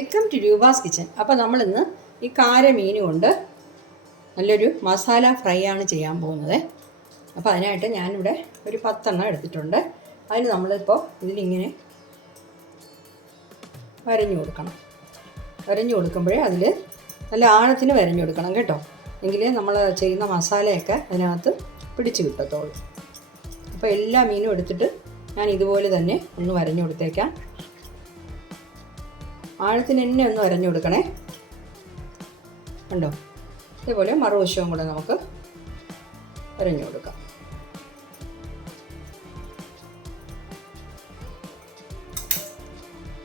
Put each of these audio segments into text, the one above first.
Welcome to Roopa's kitchen അപ്പോൾ നമ്മളിന്ന് ഈ കാര മീൻ കൊണ്ട് നല്ലൊരു മസാല ഫ്രൈ ആണ് ചെയ്യാൻ പോകുന്നത്. അപ്പോൾ അതിനായിട്ട് ഞാനിവിടെ ഒരു പത്തെണ്ണം എടുത്തിട്ടുണ്ട്. അതിന് നമ്മളിപ്പോൾ ഇതിലിങ്ങനെ വരഞ്ഞു കൊടുക്കണം. വരഞ്ഞു കൊടുക്കുമ്പോഴേ അതിൽ നല്ല ആഴത്തിന് വരഞ്ഞു കൊടുക്കണം കേട്ടോ. എങ്കിലേ നമ്മൾ ചെയ്യുന്ന മസാലയൊക്കെ അതിനകത്ത് പിടിച്ച് കിട്ടത്തുള്ളൂ. അപ്പോൾ എല്ലാ മീനും എടുത്തിട്ട് ഞാൻ ഇതുപോലെ തന്നെ ഒന്ന് വരഞ്ഞു കൊടുത്തേക്കാം. ആഴത്തിന് തന്നെ ഒന്ന് അരഞ്ഞു കൊടുക്കണേ. കണ്ടോ? ഇതേപോലെ മറുവശവും കൂടെ നമുക്ക് അരഞ്ഞു കൊടുക്കാം.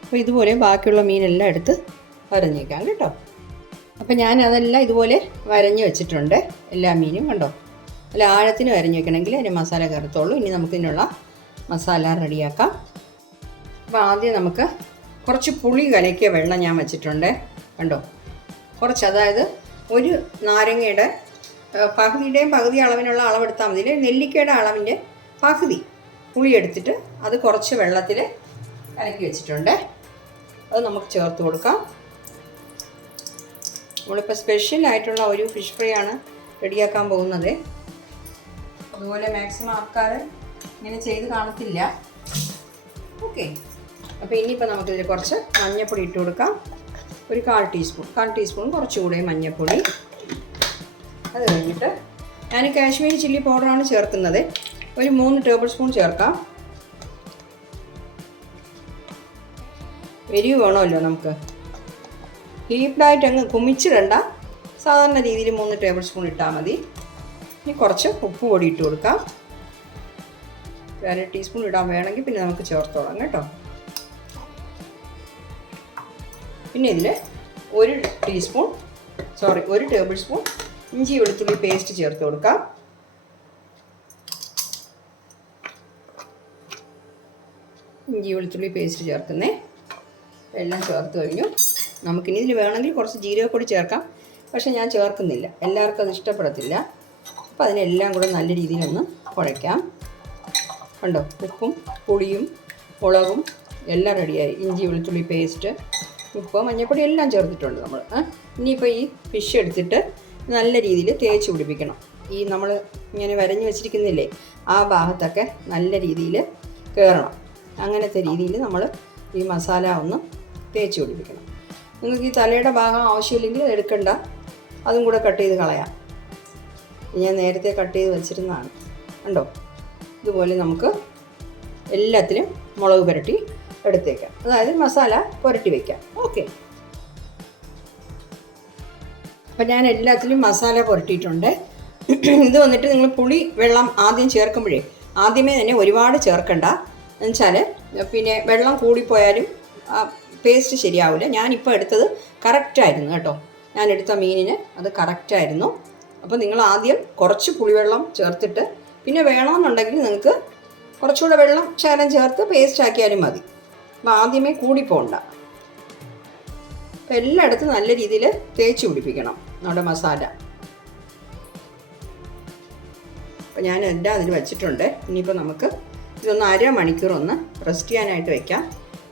അപ്പോൾ ഇതുപോലെ ബാക്കിയുള്ള മീനെല്ലാം എടുത്ത് വരഞ്ഞേക്കാം കേട്ടോ. അപ്പോൾ ഞാൻ അതെല്ലാം ഇതുപോലെ വരഞ്ഞു വെച്ചിട്ടുണ്ട്. എല്ലാ മീനും കണ്ടോ? അല്ല ആഴത്തിന് വരഞ്ഞു വെക്കണമെങ്കിൽ അതിന് മസാല കയറത്തുള്ളൂ. ഇനി നമുക്കിതിനുള്ള മസാല റെഡിയാക്കാം. അപ്പോൾ ആദ്യം നമുക്ക് കുറച്ച് പുളി കലക്കിയ വെള്ളം ഞാൻ വെച്ചിട്ടുണ്ട്. കണ്ടോ? കുറച്ച് അതായത് ഒരു നാരങ്ങയുടെ പകുതിയുടെയും പകുതി അളവിനുള്ള അളവെടുത്താൽ മതി. നെല്ലിക്കയുടെ അളവിന്റെ പകുതി പുളി എടുത്തിട്ട് അത് കുറച്ച് വെള്ളത്തിൽ കലക്കി വെച്ചിട്ടുണ്ട്. അത് നമുക്ക് ചേർത്ത് കൊടുക്കാം. നമ്മളിപ്പോൾ സ്പെഷ്യൽ ആയിട്ടുള്ള ഒരു ഫിഷ് ഫ്രൈ ആണ് റെഡിയാക്കാൻ പോകുന്നത്. അതുപോലെ മാക്സിമം ആൾക്കാർ ഇങ്ങനെ ചെയ്ത് കാണത്തില്ല. ഓക്കെ അപ്പോൾ ഇനിയിപ്പോൾ നമുക്കിതിൽ കുറച്ച് മഞ്ഞൾപ്പൊടി ഇട്ട് കൊടുക്കാം. ഒരു കാൽ ടീസ്പൂൺ കാൽ ടീസ്പൂൺ കുറച്ചുകൂടെ മഞ്ഞൾപ്പൊടി അത് കഴിഞ്ഞിട്ട് ഞാൻ കാശ്മീരി ചില്ലി പൗഡറാണ് ചേർക്കുന്നത്. ഒരു മൂന്ന് ടേബിൾ സ്പൂൺ ചേർക്കാം. എരിവ് വേണമല്ലോ നമുക്ക്. ഹീപ്ഡായിട്ട് അങ്ങ് കുമിച്ചിടണ്ട. സാധാരണ രീതിയിൽ മൂന്ന് ടേബിൾ സ്പൂൺ ഇട്ടാൽ മതി. ഇനി കുറച്ച് ഉപ്പ് പൊടി ഇട്ട് കൊടുക്കാം. അര ടീസ്പൂൺ ഇടാൻ വേണമെങ്കിൽ പിന്നെ നമുക്ക് ചേർത്തോളാം കേട്ടോ. പിന്നെ ഇതിൽ ഒരു ടീസ്പൂൺ സോറി ഒരു ടേബിൾ സ്പൂൺ ഇഞ്ചി വെളുത്തുള്ളി പേസ്റ്റ് ചേർത്ത് കൊടുക്കാം. ഇഞ്ചി വെളുത്തുള്ളി പേസ്റ്റ് ചേർക്കുന്നേ. എല്ലാം ചേർത്ത് കഴിഞ്ഞു. നമുക്കിനി ഇതിൽ വേണമെങ്കിൽ കുറച്ച് ജീരകപ്പൊടി ചേർക്കാം. പക്ഷേ ഞാൻ ചേർക്കുന്നില്ല. എല്ലാവർക്കും അത് ഇഷ്ടപ്പെടത്തില്ല. അപ്പോൾ അതിനെല്ലാം കൂടെ നല്ല രീതിയിലൊന്ന് കുഴയ്ക്കാം. കണ്ടോ? ഉപ്പും പുളിയും മുളകും എല്ലാം റെഡിയായി ഇഞ്ചി വെളുത്തുള്ളി പേസ്റ്റ് ഉപ്പ് മഞ്ഞൾപ്പൊടി എല്ലാം ചേർത്തിട്ടുണ്ട് നമ്മൾ ഇനിയിപ്പോൾ ഈ ഫിഷ് എടുത്തിട്ട് നല്ല രീതിയിൽ തേച്ച് പിടിപ്പിക്കണം. ഈ നമ്മൾ ഇങ്ങനെ വരഞ്ഞു വെച്ചിരിക്കുന്നില്ലേ ആ ഭാഗത്തൊക്കെ നല്ല രീതിയിൽ കയറണം അങ്ങനത്തെ രീതിയിൽ നമ്മൾ ഈ മസാല ഒന്ന് തേച്ച് പിടിപ്പിക്കണം. നിങ്ങൾക്ക് ഈ തലയുടെ ഭാഗം ആവശ്യമില്ലെങ്കിൽ എടുക്കണ്ട. അതും കൂടെ കട്ട് ചെയ്ത് കളയാം. ഞാൻ നേരത്തെ കട്ട് ചെയ്ത് വെച്ചിരുന്നതാണ്. കണ്ടോ? ഇതുപോലെ നമുക്ക് എല്ലാത്തിലും മുളക് പുരട്ടി എടുത്തേക്കാം. അതായത് മസാല പുരട്ടി വെക്കാം. ഓക്കെ അപ്പം ഞാൻ എല്ലാത്തിലും മസാല പുരട്ടിയിട്ടുണ്ട്. ഇത് വന്നിട്ട് നിങ്ങൾ പുളി വെള്ളം ആദ്യം ചേർക്കുമ്പോഴേ ആദ്യമേ തന്നെ ഒരുപാട് ചേർക്കണ്ട. എന്നുവെച്ചാൽ പിന്നെ വെള്ളം കൂടിപ്പോയാലും പേസ്റ്റ് ശരിയാവില്ല ഞാനിപ്പോൾ എടുത്തത് കറക്റ്റായിരുന്നു കേട്ടോ. ഞാൻ എടുത്ത മീനിന് അത് കറക്റ്റായിരുന്നു അപ്പോൾ നിങ്ങൾ ആദ്യം കുറച്ച് പുളിവെള്ളം ചേർത്തിട്ട് പിന്നെ വേണമെന്നുണ്ടെങ്കിൽ നിങ്ങൾക്ക് കുറച്ചുകൂടെ വെള്ളം ശകലം ചേർത്ത് പേസ്റ്റ് ആക്കിയാലും മതി. അപ്പോൾ ആദ്യമേ കൂടിപ്പോണ്ട. അപ്പോൾ എല്ലായിടത്തും നല്ല രീതിയിൽ തേച്ച് പിടിപ്പിക്കണം നമ്മുടെ മസാല. അപ്പോൾ ഞാൻ എല്ലാം അതിൽ വെച്ചിട്ടുണ്ട്. ഇനിയിപ്പോൾ നമുക്ക് ഇതൊന്ന് അരമണിക്കൂർ ഒന്ന് റെസ്റ്റ് ചെയ്യാനായിട്ട് വെക്കാം.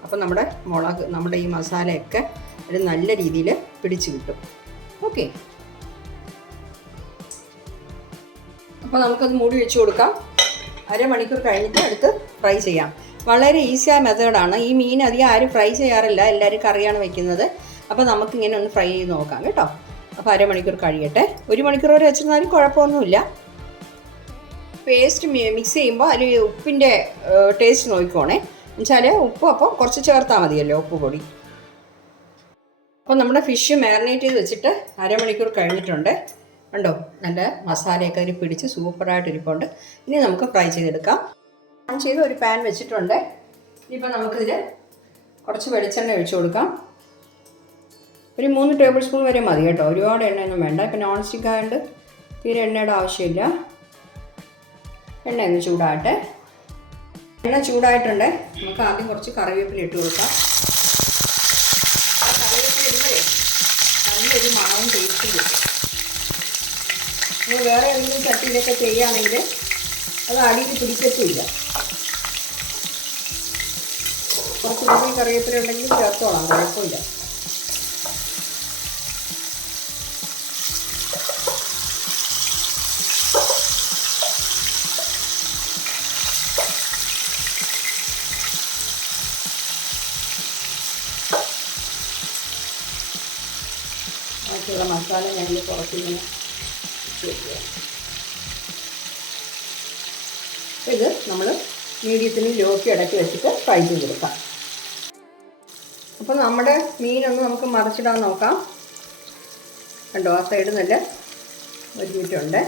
അപ്പോൾ നമ്മുടെ മുളക് നമ്മുടെ ഈ മസാലയൊക്കെ ഒരു നല്ല രീതിയിൽ പിടിച്ചു കിട്ടും. ഓക്കെ. അപ്പോൾ നമുക്കത് മൂടി വെച്ച് കൊടുക്കാം. അരമണിക്കൂർ കഴിഞ്ഞിട്ട് എടുത്ത് ഫ്രൈ ചെയ്യാം. വളരെ ഈസിയായ മെത്തേഡാണ് ഈ മീൻ അധികം ആരും ഫ്രൈ ചെയ്യാറില്ല. എല്ലാവരും കറിയാണ് വെക്കുന്നത്. അപ്പോൾ നമുക്കിങ്ങനെ ഒന്ന് ഫ്രൈ ചെയ്ത് നോക്കാം കേട്ടോ. അപ്പോൾ അരമണിക്കൂർ കഴിയട്ടെ. ഒരു മണിക്കൂർ വരെ വെച്ചിരുന്നാലും കുഴപ്പമൊന്നുമില്ല. പേസ്റ്റ് മിക്സ് ചെയ്യുമ്പോൾ അതിൽ ഉപ്പിന്റെ ടേസ്റ്റ് നോക്കിക്കോണേ. എന്നുവെച്ചാൽ ഉപ്പ് അപ്പോൾ കുറച്ച് ചേർത്താൽ മതിയല്ലോ ഉപ്പ് പൊടി. അപ്പോൾ നമ്മുടെ ഫിഷ് മാരിനേറ്റ് ചെയ്ത് വെച്ചിട്ട് അരമണിക്കൂർ കഴിഞ്ഞിട്ടുണ്ട്. കണ്ടോ? നല്ല മസാലയൊക്കെ അതിൽ പിടിച്ച് സൂപ്പറായിട്ട് ഇരിപ്പുണ്ട്. ഇനി നമുക്ക് ഫ്രൈ ചെയ്തെടുക്കാം. ഓൺ ചെയ്ത് ഒരു പാൻ വെച്ചിട്ടുണ്ട്. ഇനിയിപ്പോൾ നമുക്കിതിൽ കുറച്ച് വെളിച്ചെണ്ണ ഒഴിച്ചു കൊടുക്കാം. ഒരു മൂന്ന് ടേബിൾ സ്പൂൺ വരെ മതി കേട്ടോ. ഒരുപാട് എണ്ണയൊന്നും വേണ്ട. ഇപ്പം നോൺ സ്റ്റിക്ക് ആയതുകൊണ്ട് തീരെ എണ്ണയുടെ ആവശ്യമില്ല. എണ്ണ ഒന്ന് ചൂടാകട്ടെ. എണ്ണ ചൂടായിട്ടുണ്ട്. നമുക്ക് ആദ്യം കുറച്ച് കറിവേപ്പില ഇട്ട് കൊടുക്കാം. കറിവേപ്പില നല്ലൊരു മണവും ടേസ്റ്റും കിട്ടും. നമ്മൾ വേറെ എന്തെങ്കിലും ചട്ടിയിലൊക്കെ ചെയ്യുകയാണെങ്കിൽ അത് അടിയിൽ പിടിക്കത്തുമില്ല. കുറച്ച് ഉള്ളി കറിവേപ്പില ഉണ്ടെങ്കിൽ ചേർത്തോളാം കുഴപ്പമില്ല. ബാക്കിയുള്ള മസാല ഞാൻ പുറത്തിങ്ങനെ വെക്കുക ഇത് നമ്മൾ മീഡിയത്തിന് ലോക്കി ഇടയ്ക്ക് വെച്ചിട്ട് ഫ്രൈ ചെയ്തെടുക്കാം അപ്പോൾ നമ്മുടെ മീനൊന്ന് നമുക്ക് മറിച്ചിടാൻ നോക്കാം. കണ്ടോ ആ സൈഡ് നല്ല ഒരുമിച്ചുണ്ട്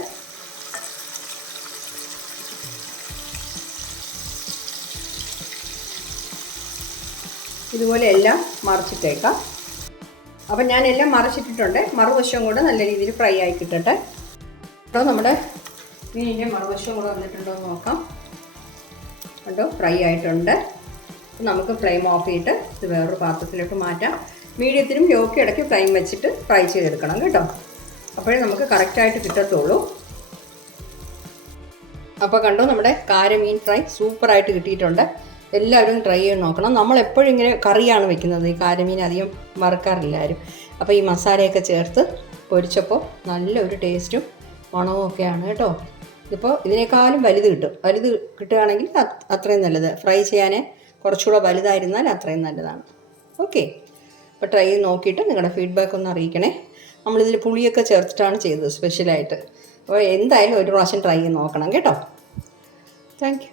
ഇതുപോലെ എല്ലാം മറിച്ചിട്ടേക്കാം. അപ്പം ഞാൻ എല്ലാം മറിച്ചിട്ടിട്ടുണ്ട്. മറുവശവും കൂടെ നല്ല രീതിയിൽ ഫ്രൈ ആയി കിട്ടട്ടെ. അപ്പോൾ നമ്മുടെ മീനിന്റെ മറുവശവും കൂടെ വന്നിട്ടുണ്ടോ എന്ന് നോക്കാം. കണ്ടോ ഫ്രൈ ആയിട്ടുണ്ട്. നമുക്ക് ഫ്ലെയിം ഓഫ് ചെയ്തിട്ട് ഇത് വേറൊരു പാത്രത്തിലേക്ക് മാറ്റാം. മീഡിയത്തിനും ലോക്കി ഇടയ്ക്ക് ഫ്ലെയിം വെച്ചിട്ട് ഫ്രൈ ചെയ്തെടുക്കണം കേട്ടോ. അപ്പോഴേ നമുക്ക് കറക്റ്റായിട്ട് കിട്ടത്തുള്ളൂ. അപ്പോൾ കണ്ടോ നമ്മുടെ കാരമീൻ ഫ്രൈ സൂപ്പറായിട്ട് കിട്ടിയിട്ടുണ്ട്. എല്ലാവരും ട്രൈ ചെയ്ത് നോക്കണം. നമ്മൾ എപ്പോഴും ഇങ്ങനെ കറിയാണ് വെക്കുന്നത്. ഈ കാരമീൻ അധികം വറുക്കാറില്ല ആരും. അപ്പോൾ ഈ മസാലയൊക്കെ ചേർത്ത് പൊരിച്ചപ്പോൾ നല്ലൊരു ടേസ്റ്റും മണവും ഒക്കെയാണ് കേട്ടോ. ഇതിപ്പോൾ ഇതിനേക്കാളും വലുത് കിട്ടും. വലുത് കിട്ടുകയാണെങ്കിൽ അത് അത്രയും നല്ലത്. ഫ്രൈ ചെയ്യാൻ കുറച്ചുകൂടെ വലുതായിരുന്നാൽ അത്രയും നല്ലതാണ്. ഓക്കെ അപ്പോൾ ട്രൈ ചെയ്ത് നോക്കിയിട്ട് നിങ്ങളുടെ ഫീഡ്ബാക്ക് ഒന്ന് അറിയിക്കണേ. നമ്മളിതിൽ പുളിയൊക്കെ ചേർത്തിട്ടാണ് ചെയ്തത് സ്പെഷ്യലായിട്ട് അപ്പോൾ എന്തായാലും ഒരു പ്രാവശ്യം ട്രൈ ചെയ്ത് നോക്കണം കേട്ടോ. താങ്ക്